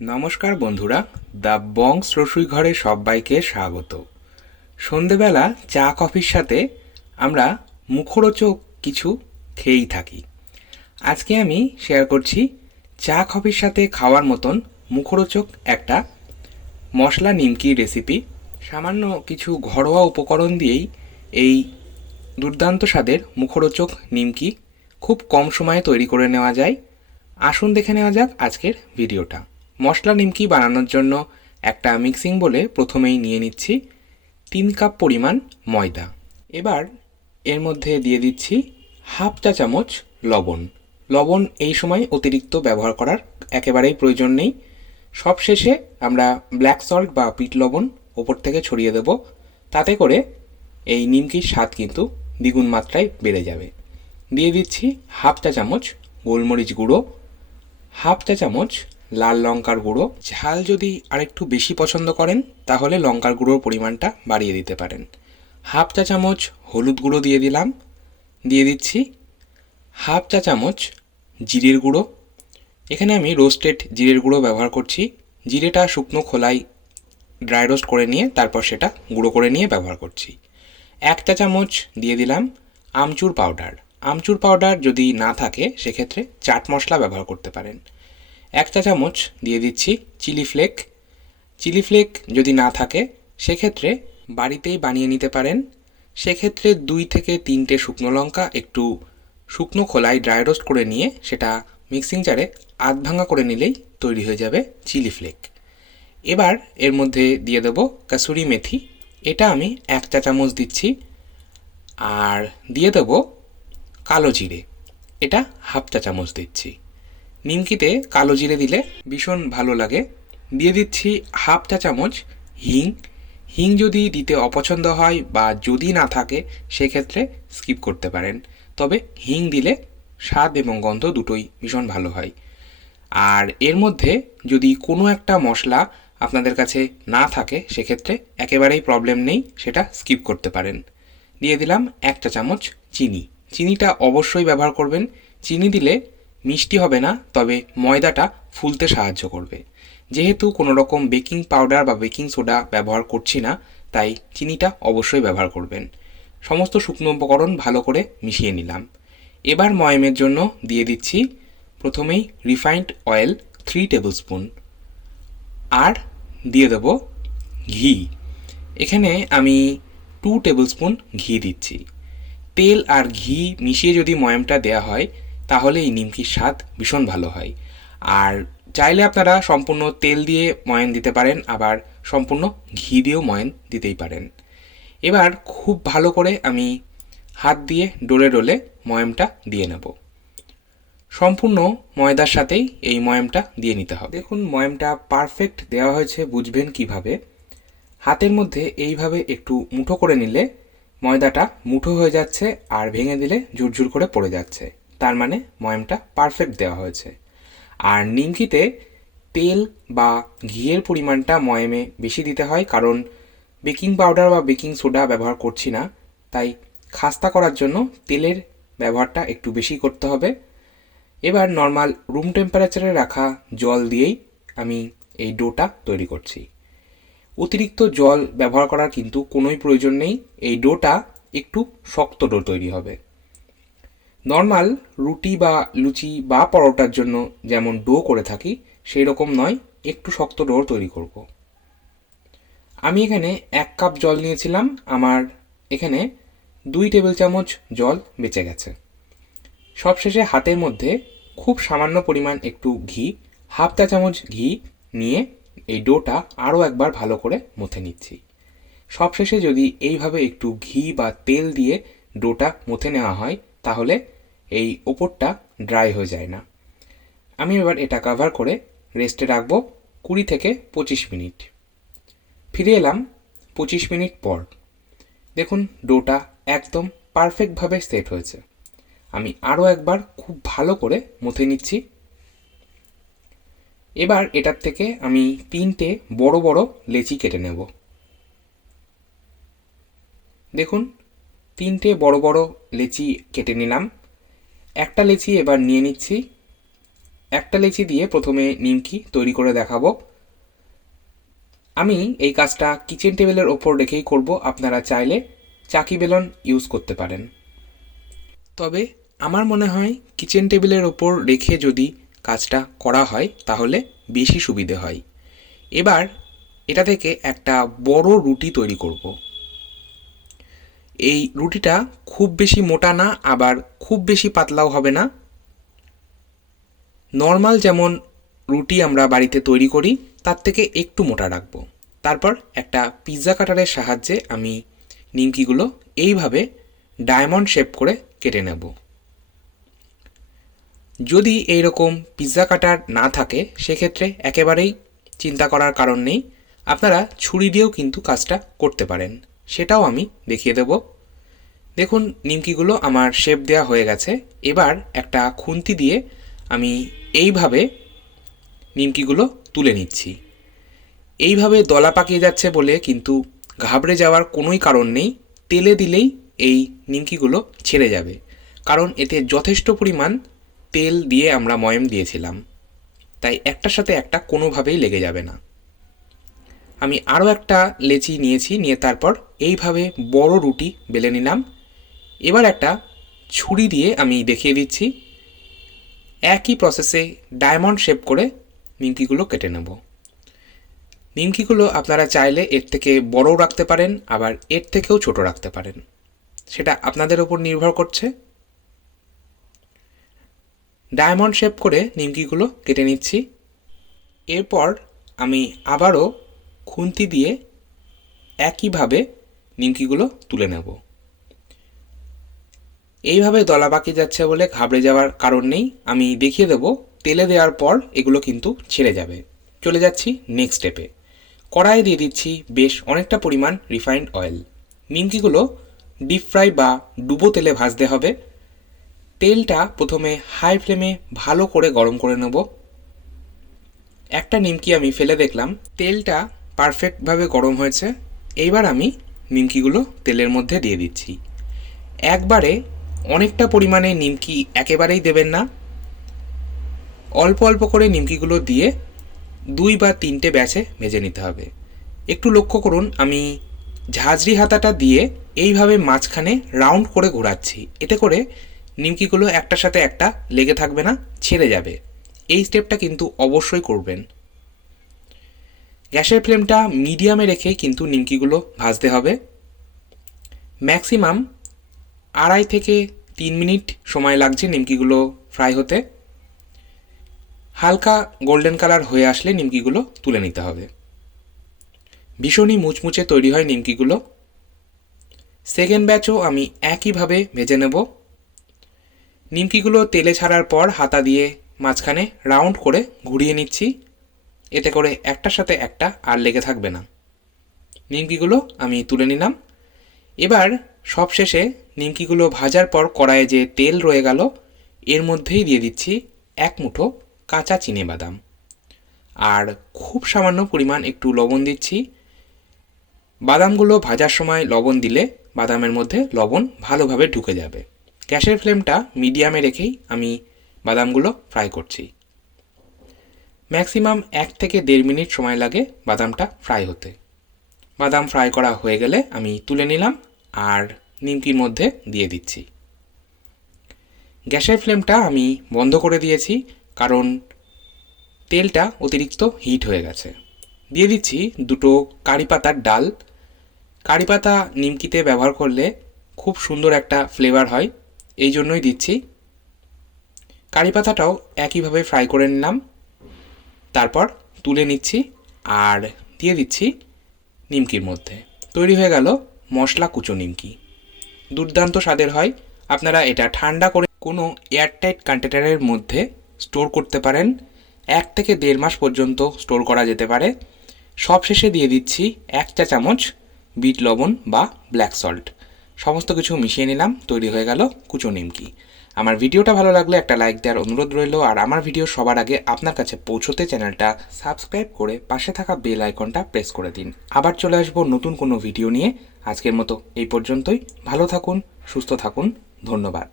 নমস্কার বন্ধুরা, দ্য বংস রসুই ঘরে সবাইকে স্বাগত। সন্ধেবেলা চা কফির সাথে আমরা মুখরোচক কিছু খেয়েই থাকি। আজকে আমি শেয়ার করছি চা কফির সাথে খাওয়ার মতন মুখরোচক একটা মশলা নিমকি রেসিপি। সামান্য কিছু ঘরোয়া উপকরণ দিয়েই এই দুর্দান্ত স্বাদের মুখরোচক নিমকি খুব কম সময়ে তৈরি করে নেওয়া যায়। আসুন দেখে নেওয়া যাক আজকের ভিডিওটা। মশলা নিমকি বানানোর জন্য একটা মিক্সিং বলে প্রথমেই নিয়ে নিচ্ছি 3 কাপ পরিমাণ ময়দা। এবার এর মধ্যে দিয়ে দিচ্ছি হাফ চা চামচ লবণ। লবণ এই সময় অতিরিক্ত ব্যবহার করার একেবারেই প্রয়োজন নেই। সবশেষে আমরা ব্ল্যাক সল্ট বা বিট লবণ ওপর থেকে ছড়িয়ে দেব। তাতে করে এই নিমকির স্বাদ কিন্তু দ্বিগুণ মাত্রায় বেড়ে যাবে। দিয়ে দিচ্ছি হাফ চা চামচ গোলমরিচ গুঁড়ো, হাফ চা চামচ লাল লঙ্কার গুঁড়ো। ঝাল যদি আরেকটু বেশি পছন্দ করেন তাহলে লঙ্কার গুঁড়োর পরিমাণটা বাড়িয়ে দিতে পারেন। হাফ চা চামচ হলুদ গুঁড়ো দিয়ে দিলাম। দিয়ে দিচ্ছি হাফ চা চামচ জিরের গুঁড়ো। এখানে আমি রোস্টেড জিরের গুঁড়ো ব্যবহার করছি। জিরেটা শুকনো খোলায় ড্রাই রোস্ট করে নিয়ে তারপর সেটা গুঁড়ো করে নিয়ে ব্যবহার করছি। 1 চা চামচ দিয়ে দিলাম আমচুর পাউডার। আমচুর পাউডার যদি না থাকে সেক্ষেত্রে চাট মশলা ব্যবহার করতে পারেন। 1 চা চামচ দিয়ে দিচ্ছি চিলি ফ্লেক। চিলি ফ্লেক যদি না থাকে সেক্ষেত্রে বাড়িতেই বানিয়ে নিতে পারেন। সেক্ষেত্রে 2 থেকে 3টে শুকনো লঙ্কা একটু শুকনো খোলায় ড্রাই রোস্ট করে নিয়ে সেটা মিক্সিং জারে আধ ভাঙা করে নিলেই তৈরি হয়ে যাবে চিলি ফ্লেক। এবার এর মধ্যে দিয়ে দেবো কাসুরি মেথি। এটা আমি 1 চা চামচ দিচ্ছি। আর দিয়ে দেবো কালো জিরে, এটা হাফ চা চামচ দিচ্ছি। নিমকিতে কালো জিরে দিলে ভীষণ ভালো লাগে। দিয়ে দিচ্ছি হাফ চা চামচ হিং। হিং যদি দিতে অপছন্দ হয় বা যদি না থাকে সেক্ষেত্রে স্কিপ করতে পারেন, তবে হিং দিলে স্বাদ এবং গন্ধ দুটোই ভীষণ ভালো হয়। আর এর মধ্যে যদি কোনো একটা মশলা আপনাদের কাছে না থাকে সেক্ষেত্রে একেবারেই প্রবলেম নেই, সেটা স্কিপ করতে পারেন। দিয়ে দিলাম 1 চা চামচ চিনি। চিনিটা অবশ্যই ব্যবহার করবেন। চিনি দিলে মিষ্টি হবে না, তবে ময়দাটা ফুলতে সাহায্য করবে। যেহেতু কোনো রকম বেকিং পাউডার বা বেকিং সোডা ব্যবহার করছি না, তাই চিনিটা অবশ্যই ব্যবহার করবেন। সমস্ত শুকনো উপকরণ ভালো করে মিশিয়ে নিলাম। এবার ময়ামের জন্য দিয়ে দিচ্ছি প্রথমেই রিফাইন্ড অয়েল 3 টেবিল স্পুন। আর দিয়ে দেবো ঘি। এখানে আমি 2 টেবিল স্পুন ঘি দিচ্ছি। তেল আর ঘি মিশিয়ে যদি ময়ামটা দেওয়া হয় তাহলে এই নিমকির স্বাদ ভীষণ ভালো হয়। আর চাইলে আপনারা সম্পূর্ণ তেল দিয়ে ময়ান দিতে পারেন, আবার সম্পূর্ণ ঘি দিয়েও ময়ান দিতেই পারেন। এবার খুব ভালো করে আমি হাত দিয়ে ডলে ডলে ময়ামটা দিয়ে নেব। সম্পূর্ণ ময়দার সাথেই এই ময়ামটা দিয়ে নিতে হবে। দেখুন ময়ামটা পারফেক্ট দেওয়া হয়েছে বুঝবেন কিভাবে। হাতের মধ্যে এইভাবে একটু মুঠো করে নিলে ময়দাটা মুঠো হয়ে যাচ্ছে আর ভেঙে দিলে ঝুরঝুর করে পড়ে যাচ্ছে, তার মানে ময়ামটা পারফেক্ট দেওয়া হয়েছে। আর নিমকিতে তেল বা ঘিয়ের পরিমাণটা ময়ামে বেশি দিতে হয়, কারণ বেকিং পাউডার বা বেকিং সোডা ব্যবহার করছি না, তাই খাস্তা করার জন্য তেলের ব্যবহারটা একটু বেশি করতে হবে। এবার নর্মাল রুম টেম্পারেচারে রাখা জল দিয়েই আমি এই ডোটা তৈরি করছি। অতিরিক্ত জল ব্যবহার করার কিন্তু কোনোই প্রয়োজন নেই। এই ডোটা একটু শক্ত ডো তৈরি হবে। নর্মাল রুটি বা লুচি বা পরোটার জন্য যেমন ডো করে থাকি সেই রকম নয়, একটু শক্ত ডো তৈরি করব। আমি এখানে 1 কাপ জল নিয়েছিলাম, আমার এখানে 2 টেবিল চামচ জল বেঁচে গেছে। সবশেষে হাতের মধ্যে খুব সামান্য পরিমাণ একটু ঘি, হাফ চা চামচ ঘি নিয়ে এই ডোটা আরও একবার ভালো করে মথে নিচ্ছি। সবশেষে যদি এইভাবে একটু ঘি বা তেল দিয়ে ডোটা মথে নেওয়া হয় তাহলে এই ওপরটা ড্রাই হয়ে যায় না। আমি এবার এটা কভার করে রেস্টে রাখবো 20 থেকে 25 মিনিট। ফিরে এলাম 25 মিনিট পর। দেখুন ডোটা একদম পারফেক্টভাবে সেট হয়েছে। আমি আরও একবার খুব ভালো করে মথে নিচ্ছি। এবার এটার থেকে আমি 3টে বড় বড় লেচি কেটে নেব। দেখুন 3টে বড় বড় লেচি কেটে নিলাম। একটা লেচি এবার নিয়ে নিচ্ছি, একটা লেচি দিয়ে প্রথমে নিমকি তৈরি করে দেখাবো। আমি এই কাজটা কিচেন টেবিলের ওপর রেখেই করব, আপনারা চাইলে চাকি বেলন ইউজ করতে পারেন। তবে আমার মনে হয় কিচেন টেবিলের ওপর রেখে যদি কাজটা করা হয় তাহলে বেশি সুবিধে হয়। এবার এটা থেকে একটা বড় রুটি তৈরি করব। এই রুটিটা খুব বেশি মোটা না, আবার খুব বেশি পাতলাও হবে না। নর্মাল যেমন রুটি আমরা বাড়িতে তৈরি করি তার থেকে একটু মোটা রাখবো। তারপর একটা পিৎজা কাটারের সাহায্যে আমি নিমকিগুলো এইভাবে ডায়মন্ড শেপ করে কেটে নেব। যদি এইরকম পিৎজা কাটার না থাকে সেক্ষেত্রে একেবারেই চিন্তা করার কারণ নেই, আপনারা ছুরি দিয়েও কিন্তু কাজটা করতে পারেন, সেটাও আমি দেখিয়ে দেব। দেখুন নিমকিগুলো আমার শেপ দেওয়া হয়ে গেছে। এবার একটা খুন্তি দিয়ে আমি এইভাবে নিমকিগুলো তুলে নিচ্ছি। এইভাবে দলা পাকিয়ে যাচ্ছে বলে কিন্তু ঘাবড়ে যাওয়ার কোনোই কারণ নেই। তেলে দিলেই এই নিমকিগুলো ছেড়ে যাবে, কারণ এতে যথেষ্ট পরিমাণ তেল দিয়ে আমরা ময়াম দিয়েছিলাম, তাই একটার সাথে একটা কোনোভাবেই লেগে যাবে না। আমি আরও একটা লেচি নিয়েছি, নিয়ে তারপর এইভাবে বড় রুটি বেলে নিলাম। এবার একটা ছুরি দিয়ে আমি দেখিয়ে দিচ্ছি, একই প্রসেসে ডায়মন্ড শেপ করে নিমকিগুলো কেটে নেব। নিমকিগুলো আপনারা চাইলে এর থেকে বড়ও রাখতে পারেন, আবার এর থেকেও ছোট রাখতে পারেন, সেটা আপনাদের ওপর নির্ভর করছে। ডায়মন্ড শেপ করে নিমকিগুলো কেটে নিচ্ছি। এরপর আমি আবারও খুন্তি দিয়ে একইভাবে নিমকিগুলো তুলে নেব। এইভাবে দলা পাকিয়ে যাচ্ছে বলে ঘাবড়ে যাওয়ার কারণ নেই, আমি দেখিয়ে দেব তেলে দেওয়ার পর এগুলো কিন্তু ছেড়ে যাবে। চলে যাচ্ছি নেক্সট স্টেপে। কড়াইয়ে দিয়ে দিচ্ছি বেশ অনেকটা পরিমাণ রিফাইন্ড অয়েল। নিমকিগুলো ডিপ ফ্রাই বা ডুবো তেলে ভাজতে হবে। তেলটা প্রথমে হাই ফ্লেমে ভালো করে গরম করে নেব। একটা নিমকি আমি ফেলে দেখলাম, তেলটা পারফেক্টভাবে গরম হয়েছে। এইবার আমি নিমকিগুলো তেলের মধ্যে দিয়ে দিচ্ছি। একবারে অনেকটা পরিমাণে নিমকি একেবারেই দেবেন না, অল্প অল্প করে নিমকিগুলো দিয়ে 2 বা 3টে ব্যাচে ভেজে নিতে হবে। একটু লক্ষ্য করুন, আমি ঝাঁঝরি হাতাটা দিয়ে এইভাবে মাঝখানে রাউন্ড করে ঘোরাচ্ছি, এতে করে নিমকিগুলো একটার সাথে একটা লেগে থাকবে না, ছেড়ে যাবে। এই স্টেপটা কিন্তু অবশ্যই করবেন। গ্যাসের ফ্লেমটা মিডিয়ামে রেখেই কিন্তু নিমকিগুলো ভাজতে হবে। ম্যাক্সিমাম 2.5 থেকে 3 মিনিট সময় লাগছে নিমকিগুলো ফ্রাই হতে। হালকা গোল্ডেন কালার হয়ে আসলে নিমকিগুলো তুলে নিতে হবে। ভীষণই মুচমুচে তৈরি হয় নিমকিগুলো। সেকেন্ড ব্যাচও আমি একইভাবে ভেজে নেব। নিমকিগুলো তেলে ছাড়ার পর হাতা দিয়ে মাঝখানে রাউন্ড করে ঘুরিয়ে নিচ্ছি, এতে করে একটার সাথে একটা আর লেগে থাকবে না। নিমকিগুলো আমি তুলে নিলাম। এবার সবশেষে নিমকিগুলো ভাজার পর কড়াইয়ে যে তেল রয়ে গেল এর মধ্যেই দিয়ে দিচ্ছি 1 মুঠো কাঁচা চিনেবাদাম, আর খুব সামান্য পরিমাণ একটু লবণ দিচ্ছি। বাদামগুলো ভাজার সময় লবণ দিলে বাদামের মধ্যে লবণ ভালোভাবে ঢুকে যাবে। গ্যাসের ফ্লেমটা মিডিয়ামে রেখেই আমি বাদামগুলো ফ্রাই করছি। ম্যাক্সিমাম 1 থেকে 1.5 মিনিট সময় লাগে বাদামটা ফ্রাই হতে। বাদাম ফ্রাই করা হয়ে গেলে আমি তুলে নিলাম আর নিমকির মধ্যে দিয়ে দিচ্ছি। গ্যাসের ফ্লেমটা আমি বন্ধ করে দিয়েছি, কারণ তেলটা অতিরিক্ত হিট হয়ে গেছে। দিয়ে দিচ্ছি 2টো কারি পাতার ডাল। কারি পাতা নিমকিতে ব্যবহার করলে খুব সুন্দর একটা ফ্লেভার হয়, এই জন্যই দিচ্ছি। কারি পাতাটাও একইভাবে ফ্রাই করে নিলাম, তারপর তুলে নিচ্ছি আর দিয়ে দিচ্ছি নিমকির মধ্যে। তৈরি হয়ে গেল মশলা কুচো নিমকি। দুর্দান্ত স্বাদের হয়। আপনারা এটা ঠান্ডা করে কোনো এয়ারটাইট কন্টেনারের মধ্যে স্টোর করতে পারেন। 1 থেকে 1.5 মাস পর্যন্ত স্টোর করা যেতে পারে। সবশেষে দিয়ে দিচ্ছি 1 চা চামচ বিট লবণ বা ব্ল্যাক সল্ট। সমস্ত কিছু মিশিয়ে নিলাম, তৈরি হয়ে গেল কুচো নিমকি। আমার ভিডিওটা ভালো লাগলে একটা লাইক দেওয়ার অনুরোধ রইল, আর আমার ভিডিও সবার আগে আপনার কাছে পৌঁছতে চ্যানেলটা সাবস্ক্রাইব করে পাশে থাকা বেল আইকনটা প্রেস করে দিন। আবার চলে আসবো নতুন কোনো ভিডিও নিয়ে। আজকের মতো এই পর্যন্তই। ভালো থাকুন, সুস্থ থাকুন, ধন্যবাদ।